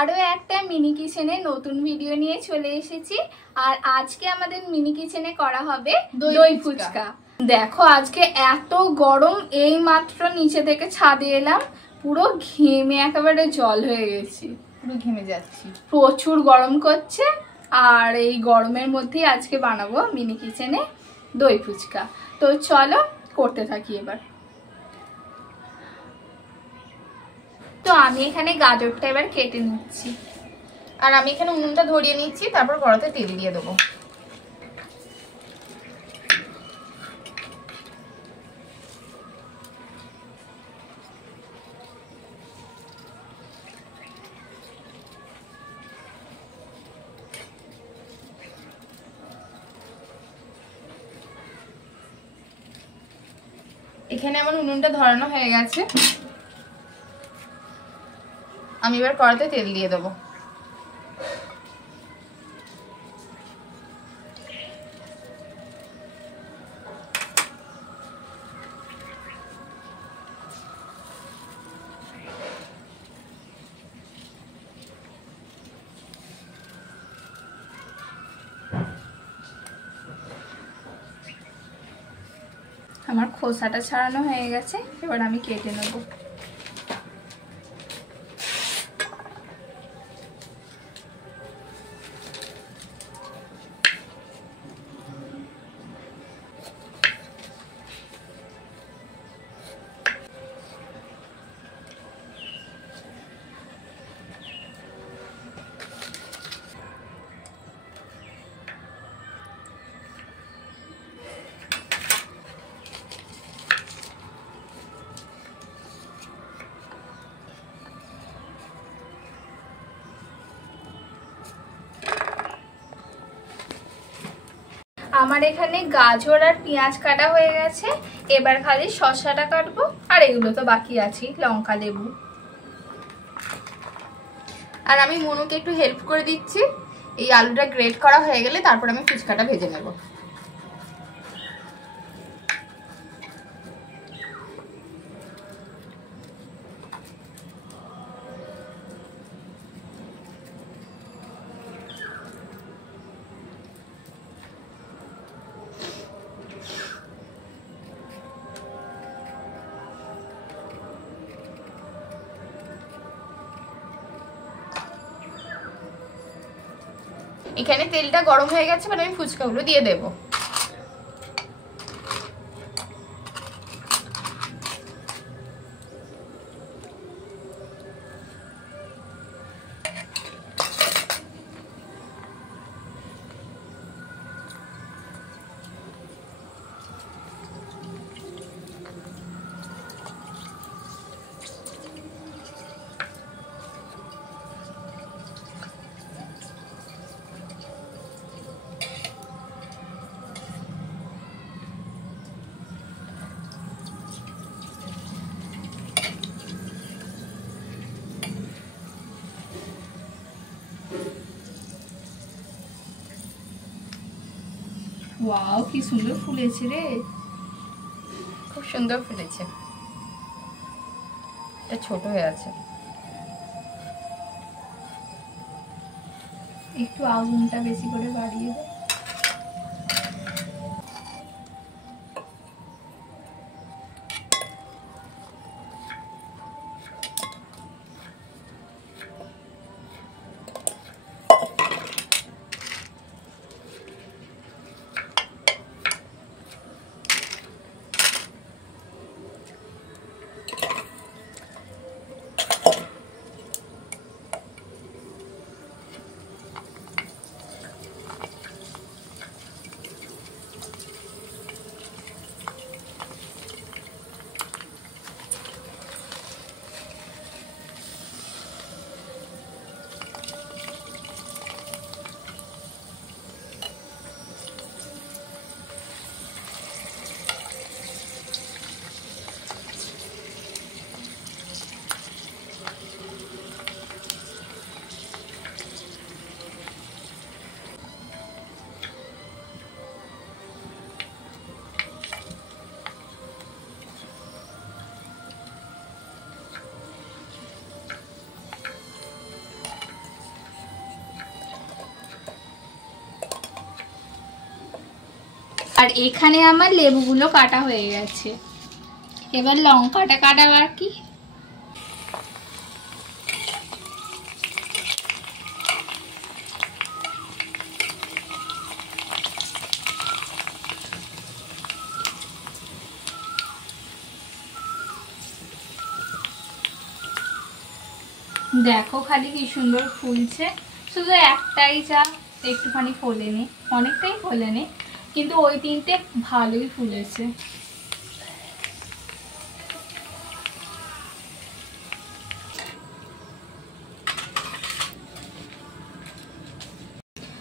আরো একটা মিনি কিচেনে নতুন ভিডিও নিয়ে চলে এসেছি। আর আজকে আমাদের মিনি কিচেনে করা হবে দই ফুচকা। দেখো আজকে এত গরম, এই মাত্র নিচে থেকে ছাদে এলাম, পুরো ঘেমে একেবারে জল হয়ে গেছি, পুরো ঘেমে যাচ্ছি, প্রচুর গরম করছে। আর এই গরমের মধ্যেই আজকে বানাবো মিনি কিচেনে দই ফুচকা। তো চলো করতে থাকি এবার। তো আমি এখানে গাজরটা এবার কেটে নিচ্ছি, আর আমি এখানে উনুনটা ধরিয়ে নিচ্ছি, তারপর কড়াতে তেল দিয়ে দেবো। এখানে আমার উনুনটা ধরানো হয়ে গেছে, আমি এবার কড়াতে তেল দিয়ে দেবো। আমার খোসাটা ছাড়ানো হয়ে গেছে, এবার আমি কেটে নেব। আমার এখানে গাজর আর পেঁয়াজ কাটা হয়ে গেছে, এবার খালি শসাটা কাটবো, আর এগুলো তো বাকি আছে, লঙ্কা লেবু। আর আমি মনুকে একটু হেল্প করে দিচ্ছি, এই আলুটা গ্রেট করা হয়ে গেলে তারপর আমি ফুচকাটা ভেজে নেব। এখানে তেলটা গরম হয়ে গেছে, মানে আমি ফুচকাগুলো দিয়ে দেবো। ওয়াও, কি সুন্দর ফুলেছে রে, খুব সুন্দর ফুলেছে। এটা ছোট হয়ে আছে, একটু আগুনটা বেশি করে বাড়িয়ে দে। আর এখানে আমার লেবুগুলো কাটা হয়ে গেছে, এবার লঙ্কাটা কাটা বাকি। দেখো খালি কি সুন্দর ফুলছে, শুধু একটাই চা একটুখানি ফোলেনি, অনেকটাই ফোলেনি, কিন্তু ওই তিনটে ভালোই ফুলেছে।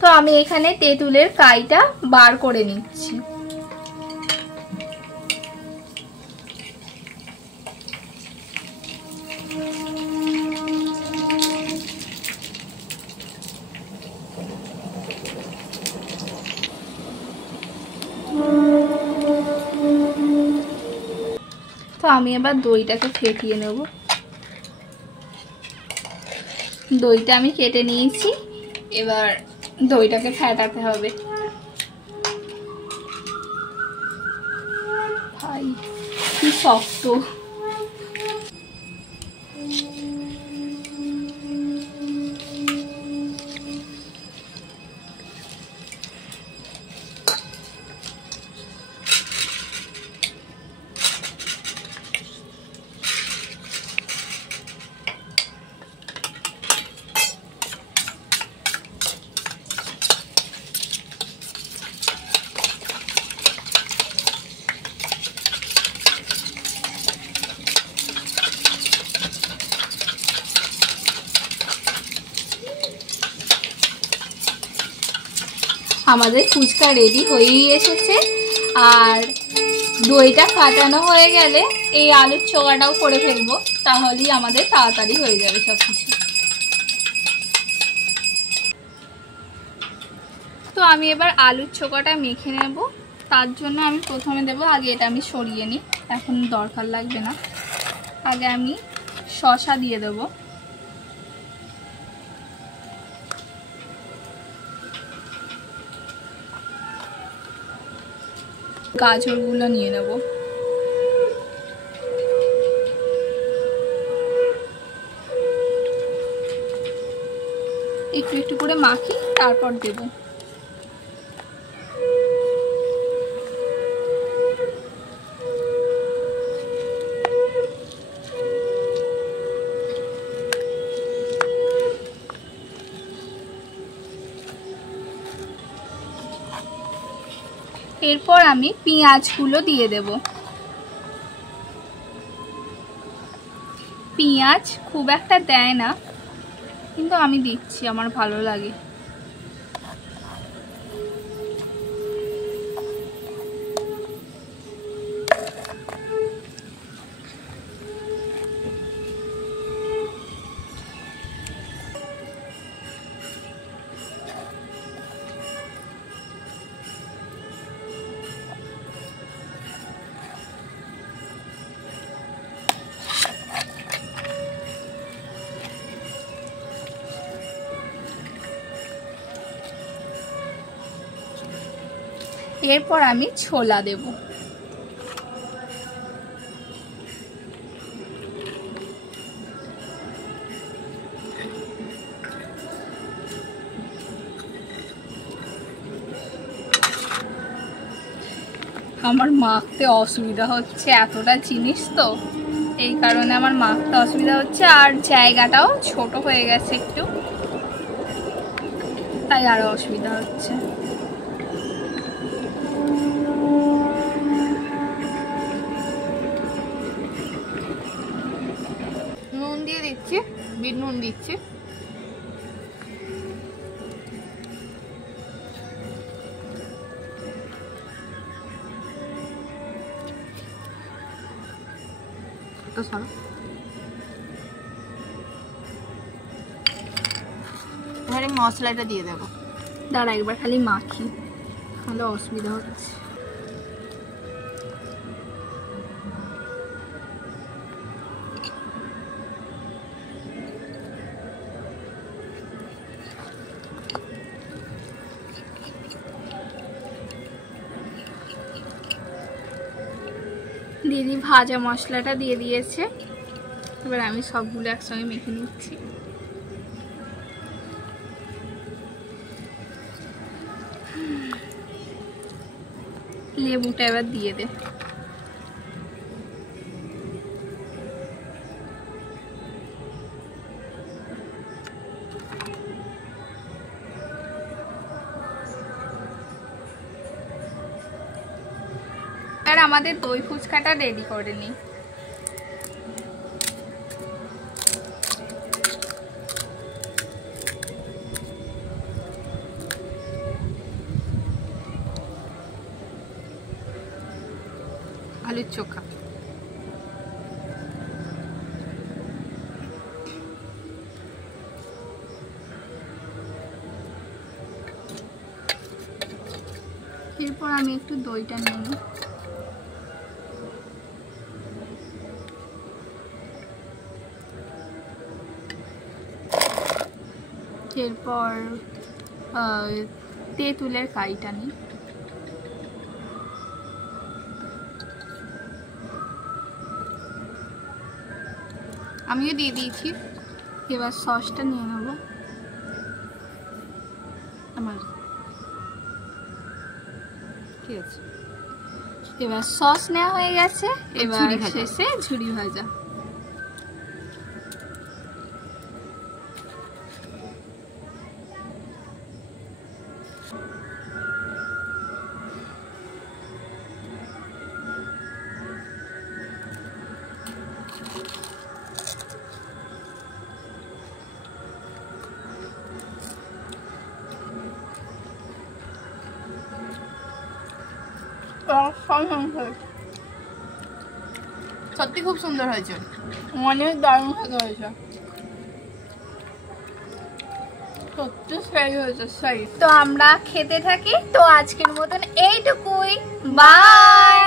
তো আমি এখানে তেঁতুলের কাইটা বার করে নিচ্ছি। তো আমি এবার দইটাকে ফেটিয়ে নেব। দইটা আমি কেটে নিয়েছি, এবার দইটাকে ফেটাতে হবে। ভাই কি শক্ত। আমাদের ফুচকা রেডি হয়েই এসেছে, আর দইটা ফাটানো হয়ে গেলে এই আলুর চোখাটাও করে ফেলবো, তাহলেই আমাদের তাড়াতাড়ি হয়ে যাবে সবকিছু। তো আমি এবার আলুর চোখাটা মেখে নেব। তার জন্য আমি প্রথমে দেবো, আগে এটা আমি সরিয়ে নিই, এখন দরকার লাগবে না। আগে আমি শসা দিয়ে দেবো, গাজরগুলো নিয়ে নেব, একটু একটু করে মাখি, তারপর দেব। এরপর আমি পেঁয়াজগুলো দিয়ে দেব। পেঁয়াজ খুব একটা দেয় না, কিন্তু আমি দিচ্ছি, আমার ভালো লাগে। এরপর আমি ছোলা দেব। আমার মাখতে অসুবিধা হচ্ছে, এতটা জিনিস তো, এই কারণে আমার মাখতে অসুবিধা হচ্ছে, আর জায়গাটাও ছোট হয়ে গেছে একটু, তাই আরো অসুবিধা হচ্ছে। নুন দিয়ে দিচ্ছি, বিট নুন দিচ্ছি। এবারে মশলাটা দিয়ে দেবো। দাঁড়া একবার খালি মাখি, তাহলে অসুবিধা হচ্ছে। দিদি ভাজা মশলাটা দিয়ে দিয়েছে, এবার আমি সবগুলো একসঙ্গে মেখে নিচ্ছি। লেবুটা এবার দিয়ে দে। আর আমাদের দই ফুচকাটা রেডি করে নিই। আলুর চোখা, এরপর আমি একটু দইটা নিয়ে নিই। এরপর তেঁতুলের কাইটা নিই। আমিও দিয়ে দিয়েছি। এবার সসটা নিয়ে নেব। আমার ঠিক আছে, এবার সস নেওয়া হয়ে গেছে, এবার শেষে ঝুরি ভাজা। সত্যি খুব সুন্দর হয়েছে, অনেক দারুণ খেতে হয়েছে, সত্যি সেই হয়েছে সেই। তো আমরা খেতে থাকি। তো আজকের মতন এইটুকুই, বাই।